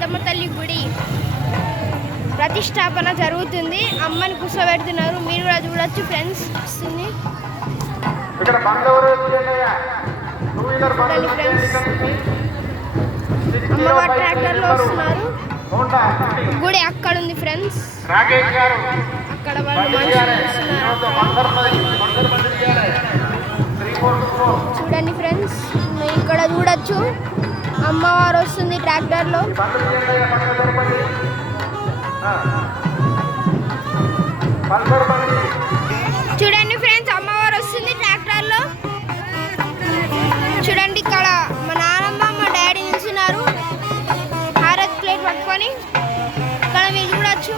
పెద్దమ్మ తల్లి గుడి ప్రతిష్టాపన జరుగుతుంది. అమ్మని కూర్చోబెడుతున్నారు. మీరు కూడా చూడొచ్చు ఫ్రెండ్స్. వస్తుంది అమ్మవారి ట్రాక్టర్లో వస్తున్నారు. గుడి అక్కడ ఉంది ఫ్రెండ్స్. అక్కడ వాళ్ళు మనుషులు చూడండి ఫ్రెండ్స్. ఇక్కడ చూడొచ్చు అమ్మవారు వస్తుంది ట్రాక్టర్లో. చూడండి ఫ్రెండ్స్ అమ్మవారు వస్తుంది ట్రాక్టర్లో. చూడండి ఇక్కడ మా నాన్నమ్మ మా డాడీ నిల్చున్నారు హారత్ ప్లేట్ పట్టుకొని. ఇక్కడ మీరు చూడొచ్చు.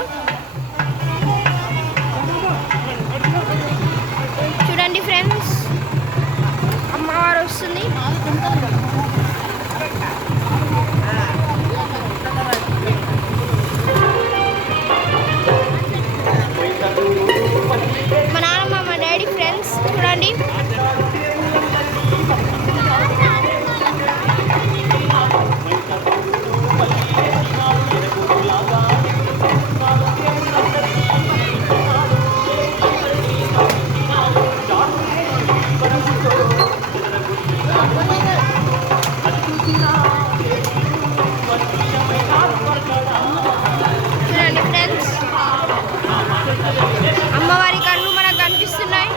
చూడండి ఫ్రెండ్స్ అమ్మవారు వస్తుంది. మా నాన్నమ్మ మా డాడీ ఫ్రెండ్స్ చూడండి. చూడండి ఫ్రెండ్స్ అమ్మవారి కళ్ళు మనకు కనిపిస్తున్నాయి.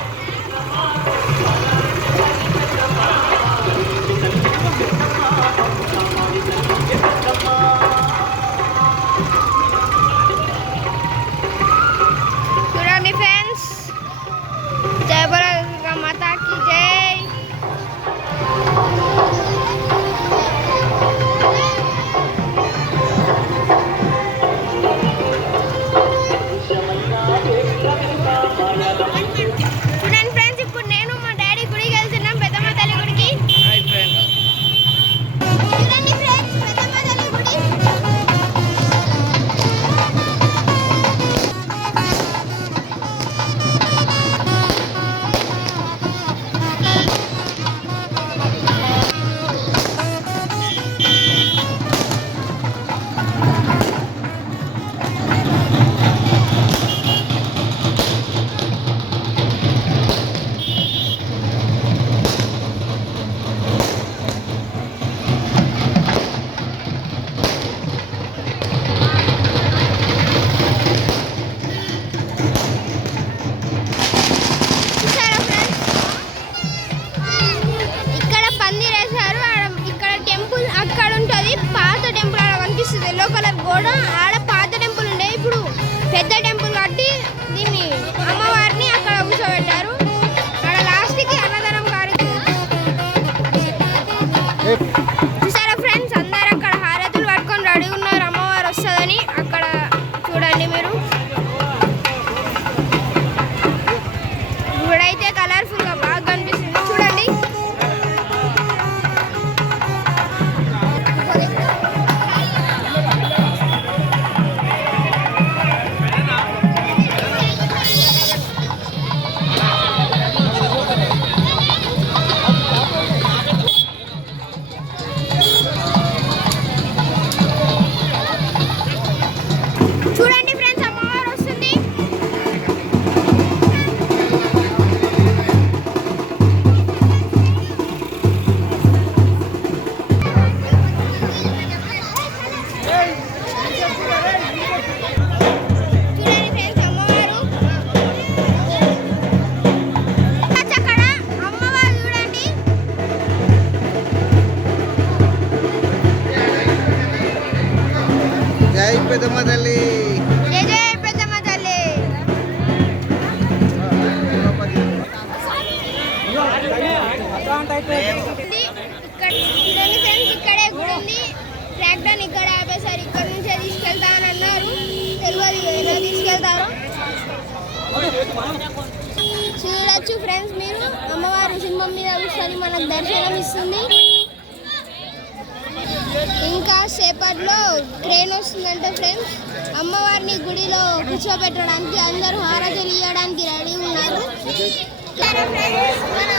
చూడండి ఫ్రెండ్స్ జై బోలో దుర్గా మాతాకి జై. చూడండి ఫ్రెండ్స్ ఇప్పుడు నేను మా డాడీ గుడికి వెళ్తున్నాం పెద్దమ్మ తల్లి గుడికి. చూడండి ఫ్రెండ్స్ పెద్దమ్మ తల్లి గుడి. చూసారా ఫ్రెండ్స్ ఇక్కడ పందిరి వేశారు. ఇక్కడ టెంపుల్ అక్కడ ఉంటుంది. పాత టెంపుల్ ఆడ కనిపిస్తుంది ఎల్లో కలర్ గోడ. ఆడ పాత టెంపుల్ ఉండే. ఇప్పుడు పెద్ద టెంపుల్ కట్టి దీన్ని అమ్మవారిని అక్కడ కూర్చోబెట్టారు. ఆడ లాస్ట్కి అన్నదానం కార్యక్రమం. చూసారా ఫ్రెండ్స్ అందరు అక్కడ హారతులు పట్టుకొని రెడీ ఉన్నారు అమ్మవారు వస్తుందని. అక్కడ చూడండి మీరు గుడైతే కలర్ఫుల్గా బాగా కనిపిస్తుంది చూడండి. చూడండి ఫ్రెండ్స్ అమ్మవారు వస్తుంది. చూడండి ఫ్రెండ్స్ అమ్మవారు అక్కడ అమ్మవారు చూడండి. జై పెద్దమ్మ తల్లి. జై జై పెద్దమ్మ తల్లి. ఇక్కడ చూడండి ఫ్రెండ్స్ ఇక్కడే గుడి ఉంది. ట్రాక్టర్ ఇక్కడ ఆపేశారు. ఇక్కడ నుంచే తీసుకెళ్తామని అన్నారు. తెలియదు ఎలా తీసుకెళ్తారో. చూడొచ్చు ఫ్రెండ్స్ మీరు అమ్మవారి సింహం మీద కూర్చొని మనకు దర్శనం ఇస్తుంది. ఇంకా సేపట్లో ట్రైన్ వస్తుందంటే ఫ్రెండ్స్ అమ్మవారిని గుడిలో కూర్చోబెట్టడానికి అందరూ హారతులు ఇవ్వడానికి రెడీ ఉన్నారు. మన